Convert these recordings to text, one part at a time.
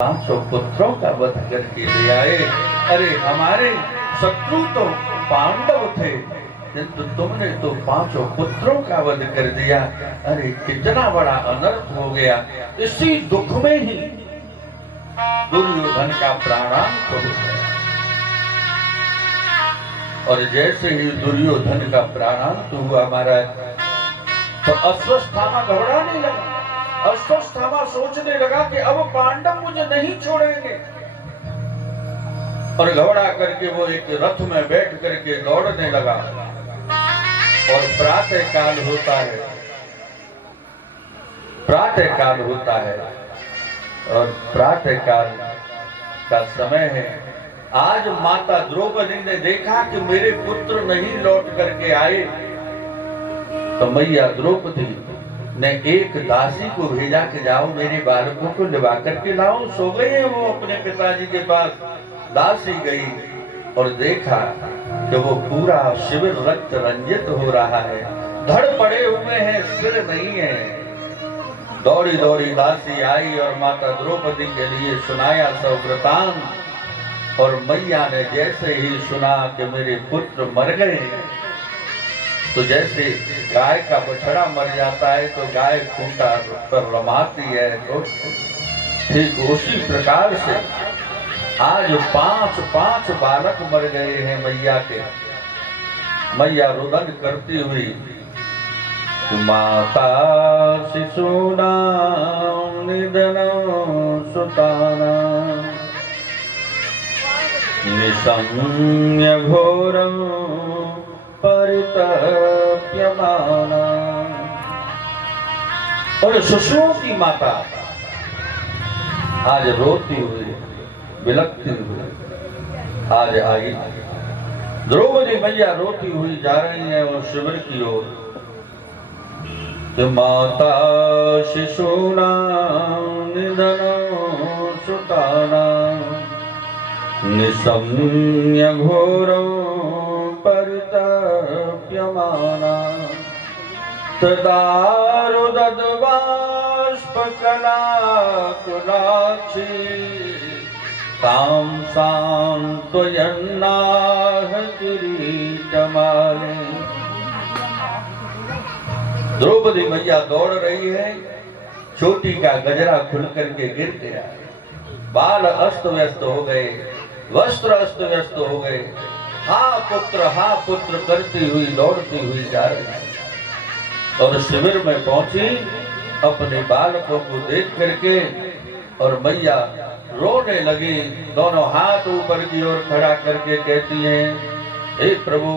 पांचों पुत्रों का वध करके ले आए। अरे हमारे शत्रु तो पांडव थे, किंतु तुमने तो पांचों पुत्रों का वध कर दिया। अरे कितना बड़ा अनर्थ हो गया। इसी दुख में ही दुर्योधन का प्राणांत हो गया। और जैसे ही दुर्योधन का प्राणांत हुआ महाराज, तो अश्वत्थामा घबराने लगा। अश्वत्थामा सोचने लगा कि अब पांडव मुझे नहीं छोड़ेंगे, और घबरा करके वो एक रथ में बैठ करके दौड़ने लगा। और प्रातः काल होता है, प्रातः काल होता है, और प्रातः काल का समय है। आज माता द्रौपदी ने देखा कि मेरे पुत्र नहीं लौट करके आए, तो मैया द्रौपदी ने एक दासी को भेजा कि जाओ मेरे बालकों को लिवा करके लाओ, सो गए हैं वो अपने पिताजी के पास। दासी गई और देखा कि वो पूरा शिविर रक्त रंजित हो रहा है, धड़ पड़े हुए हैं, सिर नहीं है। दौड़ी दौड़ी दासी आई और माता द्रौपदी के लिए सुनाया सब वृतांत। और मैया ने जैसे ही सुना कि मेरे पुत्र मर गए, तो जैसे गाय का बछड़ा मर जाता है तो गाय खूंटा पर रमाती है, तो ठीक उसी प्रकार से आज पांच बालक मर गए हैं मैया के। मैया रुदन करती हुई, माता शिशूना निधन सुताना निशम्य घोरम परितप्यमाना। और शिशुओं की माता आज रोती हुई बिलखती हुई आज आई। द्रौपदी मैया रोती हुई जा रही है और शिविर की ओर। माता शिशूना निधन सुताना निशम्य घोरो परितप्यमाना तदारुदद् बाष्पकलाकुलाक्षी तां सान्त्वयन्नाह किरीटमाले। द्रौपदी मैया दौड़ रही है, चोटी का गजरा खुल करके गिर गया, बाल अस्त व्यस्त हो गए, वस्त्र अस्त व्यस्त हो गए। हाँ पुत्र करती हुई दौड़ती हुई जा रही है, और शिविर में पहुंची अपने बालकों को देख करके, और मैया रोने लगी, दोनों हाथ ऊपर की ओर खड़ा करके कहती हैं, हे प्रभु,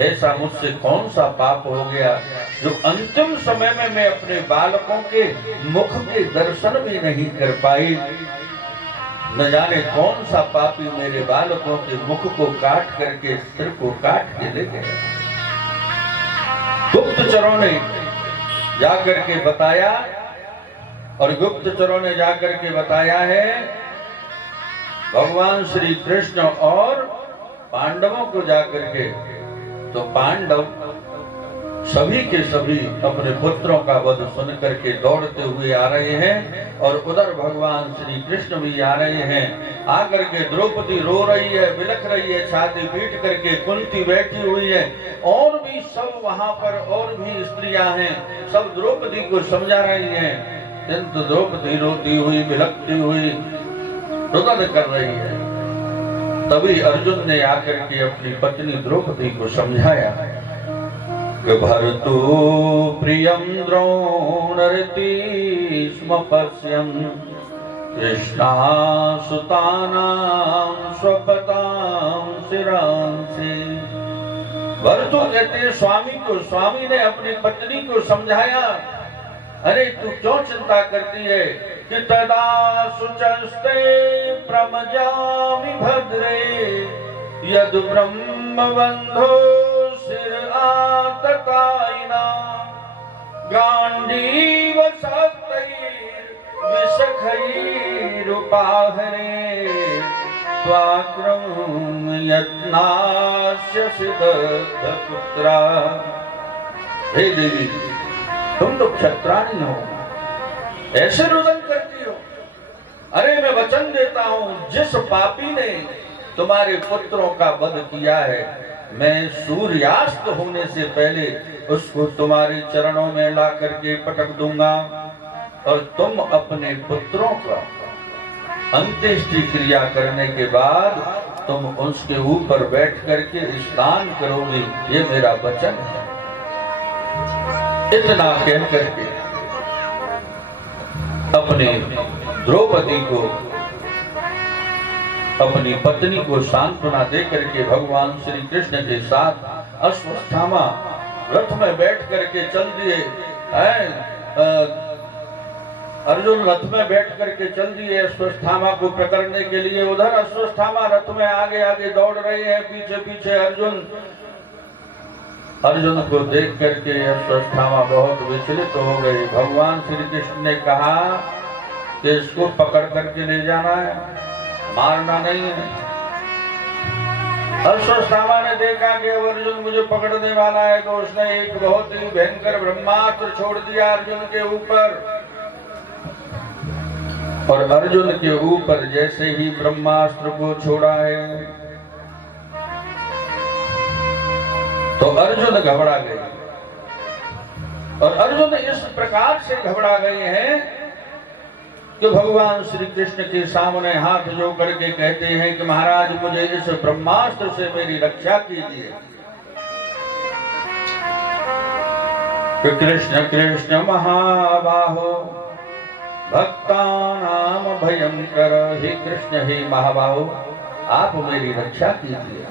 ऐसा मुझसे कौन सा पाप हो गया जो अंतिम समय में मैं अपने बालकों के मुख के दर्शन भी नहीं कर पाई। न जाने कौन सा पापी मेरे बालकों के मुख को काट करके, सिर को काट के ले गया। गुप्तचरों ने जाकर के बताया, और गुप्तचरों ने जाकर के बताया है भगवान श्री कृष्ण और पांडवों को जाकर के। तो पांडव सभी के सभी अपने पुत्रों का वध सुन करके दौड़ते हुए आ रहे हैं, और उधर भगवान श्री कृष्ण भी आ रहे हैं। आकर के द्रौपदी रो रही है, बिलख रही है, छाती पीट करके। कुंती बैठी हुई है, और भी सब वहां पर और भी स्त्रियां हैं, सब द्रौपदी को समझा रही हैं, किंतु द्रौपदी रोती हुई बिलखती हुई रुदन कर रही है। तभी अर्जुन ने आकर के अपनी पत्नी द्रौपदी को समझाया कि भर्तु प्रियं द्रोणरति स्म पश्यन् कृष्णासुतानां स्वपतां शिरांसि। भर्तु कहते हैं स्वामी को, स्वामी ने अपनी पत्नी को समझाया, अरे तू क्यों चिंता करती है कि तदा सुचस्ते प्रमजामि भद्रे यदु ब्रह्मबंधो शिर आततायिना गांडीव शक्तैर् विशखैरुपाहरे त्वाक्रम यत्नास्य सिद्धपुत्रा। हे देवी, तुम तो क्षत्राणी हो, ऐसे रुदन करती हो, अरे मैं वचन देता हूं, जिस पापी ने तुम्हारे पुत्रों का वध किया है, मैं सूर्यास्त होने से पहले उसको तुम्हारे चरणों में ला करके पटक दूंगा और तुम अपने पुत्रों का अंत्येष्टि क्रिया करने के बाद तुम उसके ऊपर बैठ करके स्नान करोगे। ये मेरा वचन है। इतना कह करके अपने द्रौपदी को, अपनी पत्नी को सांत्वना दे करके भगवान श्री कृष्ण के साथ अश्वत्थामा रथ में बैठ करके चल दिए। अर्जुन रथ में बैठ करके चल दिए अश्वत्थामा को पकड़ने के लिए। उधर अश्वत्थामा रथ में आगे आगे दौड़ रहे हैं, पीछे पीछे अर्जुन को देख करके अश्वत्थामा बहुत विचलित हो गए। भगवान श्री कृष्ण ने कहा कि इसको पकड़ करके ले जाना है, मारना नहीं है। अश्वत्थामा ने देखा कि अर्जुन मुझे पकड़ने वाला है, तो उसने एक बहुत ही भयंकर ब्रह्मास्त्र छोड़ दिया अर्जुन के ऊपर। और अर्जुन के ऊपर जैसे ही ब्रह्मास्त्र को छोड़ा है तो अर्जुन घबरा गए। और अर्जुन इस प्रकार से घबरा गए हैं कि भगवान श्री कृष्ण के सामने हाथ जोड़ करके कहते हैं कि महाराज मुझे इस ब्रह्मास्त्र से मेरी रक्षा कीजिए। कृष्ण कृष्ण महाबाहो भक्तानाम भयंकर, हे कृष्ण हे महाबाहो आप मेरी रक्षा कीजिए।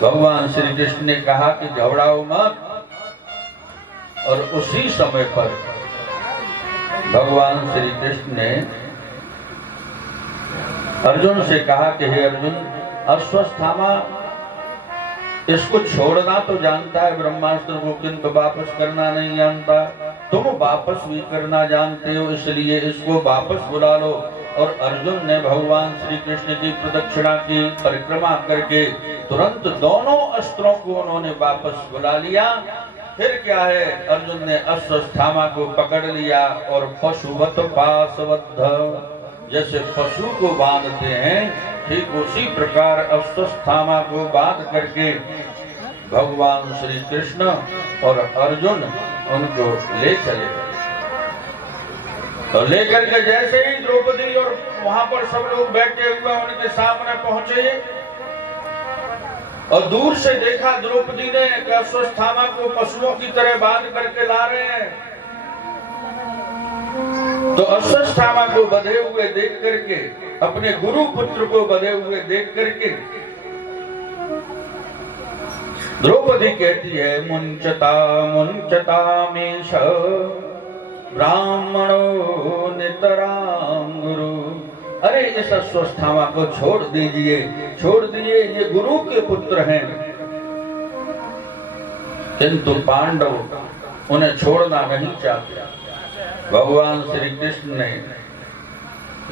भगवान श्री कृष्ण ने कहा कि घबराओ मत। और उसी समय पर भगवान श्री कृष्ण ने अर्जुन से कहा कि हे अर्जुन, अश्वत्थामा इसको छोड़ना तो जानता है ब्रह्मास्त्र को, किंतु वापस करना नहीं जानता। तुम वापस भी करना जानते हो, इसलिए इसको वापस बुला लो। और अर्जुन ने भगवान श्री कृष्ण की प्रदक्षिणा की, परिक्रमा करके तुरंत दोनों अस्त्रों को उन्होंने वापस बुला लिया। फिर क्या है, अर्जुन ने अश्वत्थामा को पकड़ लिया और पशुवत पाशबद्ध, जैसे पशु को बांधते हैं ठीक उसी प्रकार अश्वत्थामा को बांध करके भगवान श्री कृष्ण और अर्जुन उनको ले चले। तो लेकर के जैसे ही द्रौपदी और वहां पर सब लोग बैठे हुए उनके सामने पहुंचे और दूर से देखा द्रौपदी ने अश्वत्थामा को पशुओं की तरह बांध करके ला रहे हैं। तो अश्वत्थामा को बंधे हुए देख करके, अपने गुरु पुत्र को बंधे हुए देख करके द्रौपदी कहती है, मुंचता मुंचता मेष ब्राह्मणो नितराम गुरु। अरे इस अश्वत्थामा को छोड़ दीजिए, छोड़ दिए, ये गुरु के पुत्र हैं। किंतु पांडव उन्हें छोड़ना नहीं चाहते। भगवान श्री कृष्ण ने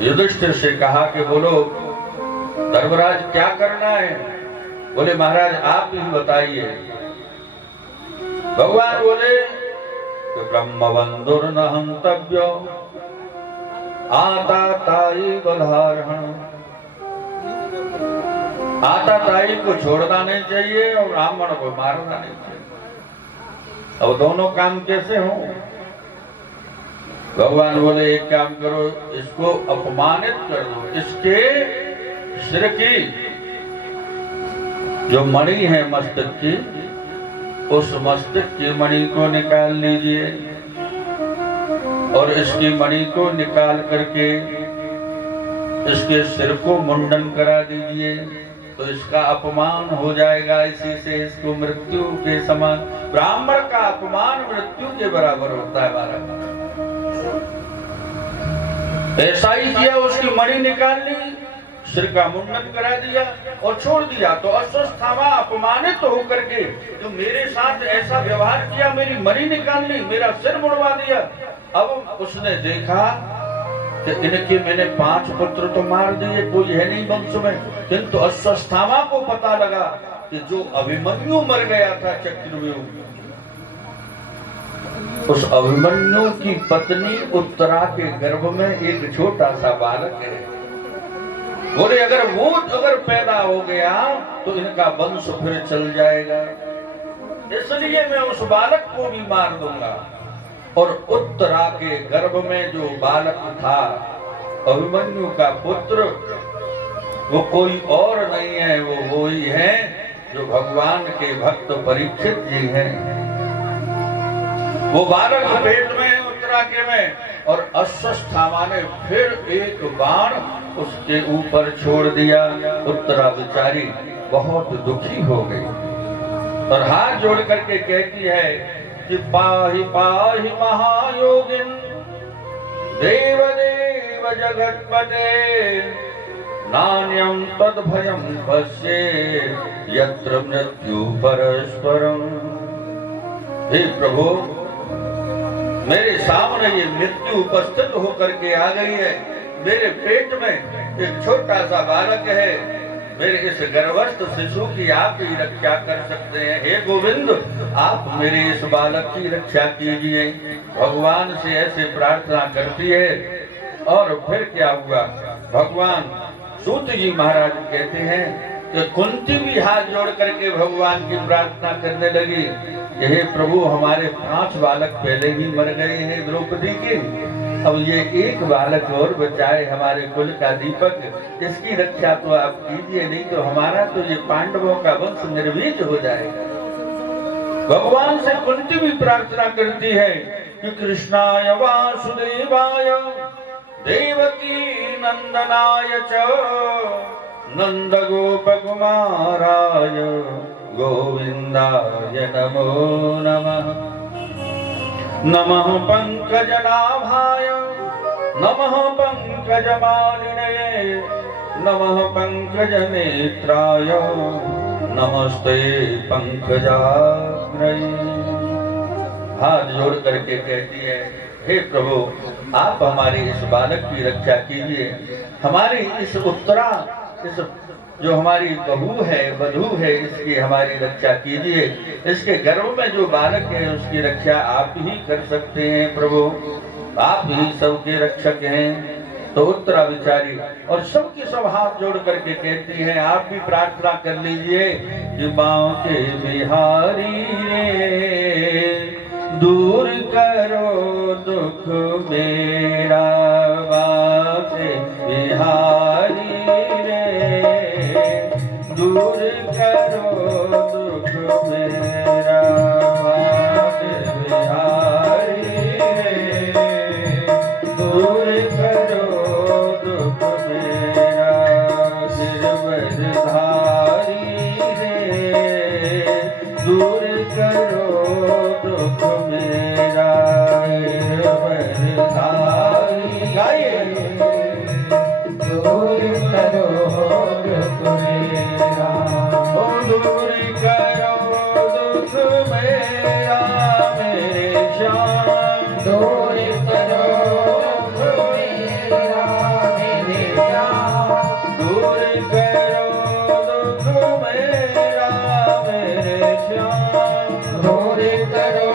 युधिष्ठिर से कहा कि बोलो धर्मराज क्या करना है। बोले महाराज आप ही बताइए। भगवान बोले ब्रह्मबंधुर न हंतव्यो आता ताई बलहारहण। आता ताई को छोड़ना नहीं चाहिए और ब्राह्मण को मारना नहीं चाहिए। अब दोनों काम कैसे हों? भगवान बोले एक काम करो, इसको अपमानित कर दो। इसके सिर की जो मणि है मस्तक की, उस मस्तक की मणि को निकाल लीजिए और इसकी मणि को निकाल करके इसके सिर को मुंडन करा दीजिए, तो इसका अपमान हो जाएगा। इसी से इसको मृत्यु के समान, ब्राह्मण का अपमान मृत्यु के बराबर होता है महाराज। ऐसा ही किया, उसकी मणि निकाल ली, सिर का मुंडन करा दिया और छोड़ दिया। तो अश्वत्थामा अपमानित तो होकर के जो मेरे साथ ऐसा व्यवहार किया, मेरी मणि निकाल ली, मेरा सिर मुड़वा दिया। अब उसने देखा कि इनके मैंने 5 पुत्र तो मार दिए, कोई है नहीं वंश में। किंतु अश्वत्थामा को पता लगा कि जो अभिमन्यु मर गया था चक्रव्यूह, उस अभिमन्यु की पत्नी उत्तरा के गर्भ में एक छोटा सा बालक है। बोले अगर पैदा हो गया तो इनका वंश फिर चल जाएगा, इसलिए मैं उस बालक को भी मार दूंगा। और उत्तरा के गर्भ में जो बालक था अभिमन्यु का पुत्र, वो कोई और नहीं है, वो ही है जो भगवान के भक्त परीक्षित जी हैं। वो बालक पेट में उत्तरा के में, और अश्वस्थामा ने फिर एक बाण उसके ऊपर छोड़ दिया। उत्तरा बेचारी बहुत दुखी हो गई और हाथ जोड़ करके कहती है कि पाहि पाहि महायोगिन देव देव जगतपते नान्यं तद्भयं पश्ये यत्र मृत्यु परस्परम। हे प्रभु, मेरे सामने ये मृत्यु उपस्थित होकर के आ गई है। मेरे पेट में एक छोटा सा बालक है, मेरे इस गर्भस्थ शिशु की आप ही रक्षा कर सकते हैं। हे गोविंद, आप मेरे इस बालक की रक्षा कीजिए। भगवान से ऐसे प्रार्थना करती है। और फिर क्या हुआ, भगवान सूत जी महाराज कहते हैं कि कुंती भी हाथ जोड़ करके भगवान की प्रार्थना करने लगी। हे प्रभु, हमारे 5 बालक पहले ही मर गए हैं द्रौपदी के, अब ये एक बालक और बचाए, हमारे कुल का दीपक, इसकी रक्षा तो आप कीजिए, नहीं तो हमारा तो ये पांडवों का वंश निर्वीज हो जाएगा। भगवान से कुंती भी प्रार्थना करती है कि कृष्णाय वासुदेवाय देवकी नंदनाय च नंद गोप कुमाराय गोविंदाय नमो नमः। नमः पंकजनाभाय नमः पंकजमालिने नमः पंकजनेत्राय नमस्ते पंकजाग्रये। हाथ जोड़ करके कहती है, हे प्रभु, आप हमारे इस बालक की रक्षा कीजिए। हमारी इस उत्तरा, इस जो हमारी बहू है, वधू है, इसकी हमारी रक्षा कीजिए। इसके गर्भ में जो बालक है उसकी रक्षा आप ही कर सकते हैं प्रभु, आप ही सबके रक्षक हैं। तो उत्तरा विचारी और सबकी सब हाथ जोड़ करके कहती हैं, आप भी प्रार्थना कर लीजिए कि बांके बिहारी रे दूर करो दुख मेरा, बांके बिहारी दूर करो दुख मेरा, बांके बिहारी दूर करो दुख मेरा। सिरवरधारी रे दूर करो दुख मेरा, सिरवरधारी गाइए दूर करो दुख मेरा, दूर करो दुख मेरा मेरे श्याम, दूर करो दुख मेरा मेरे श्याम, दूर करो दुख मेरा मेरे श्याम, दूर करो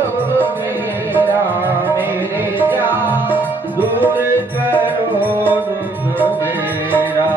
दुख मेरा मेरे श्याम, दूर करो दुख मेरा।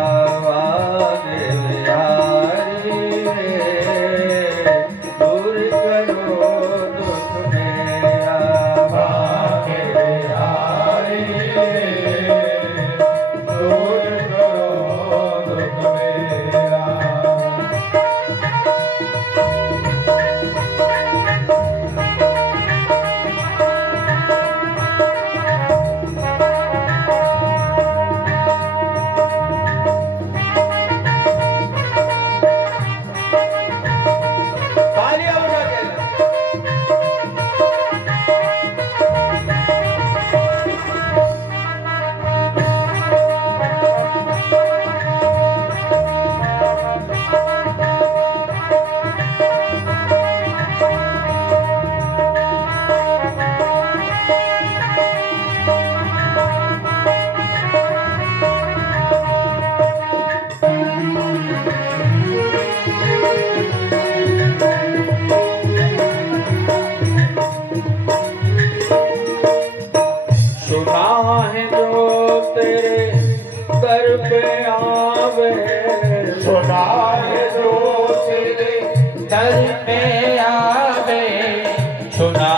दर पे आवे, सुनाए जो तेरे दर पे आवे, सुना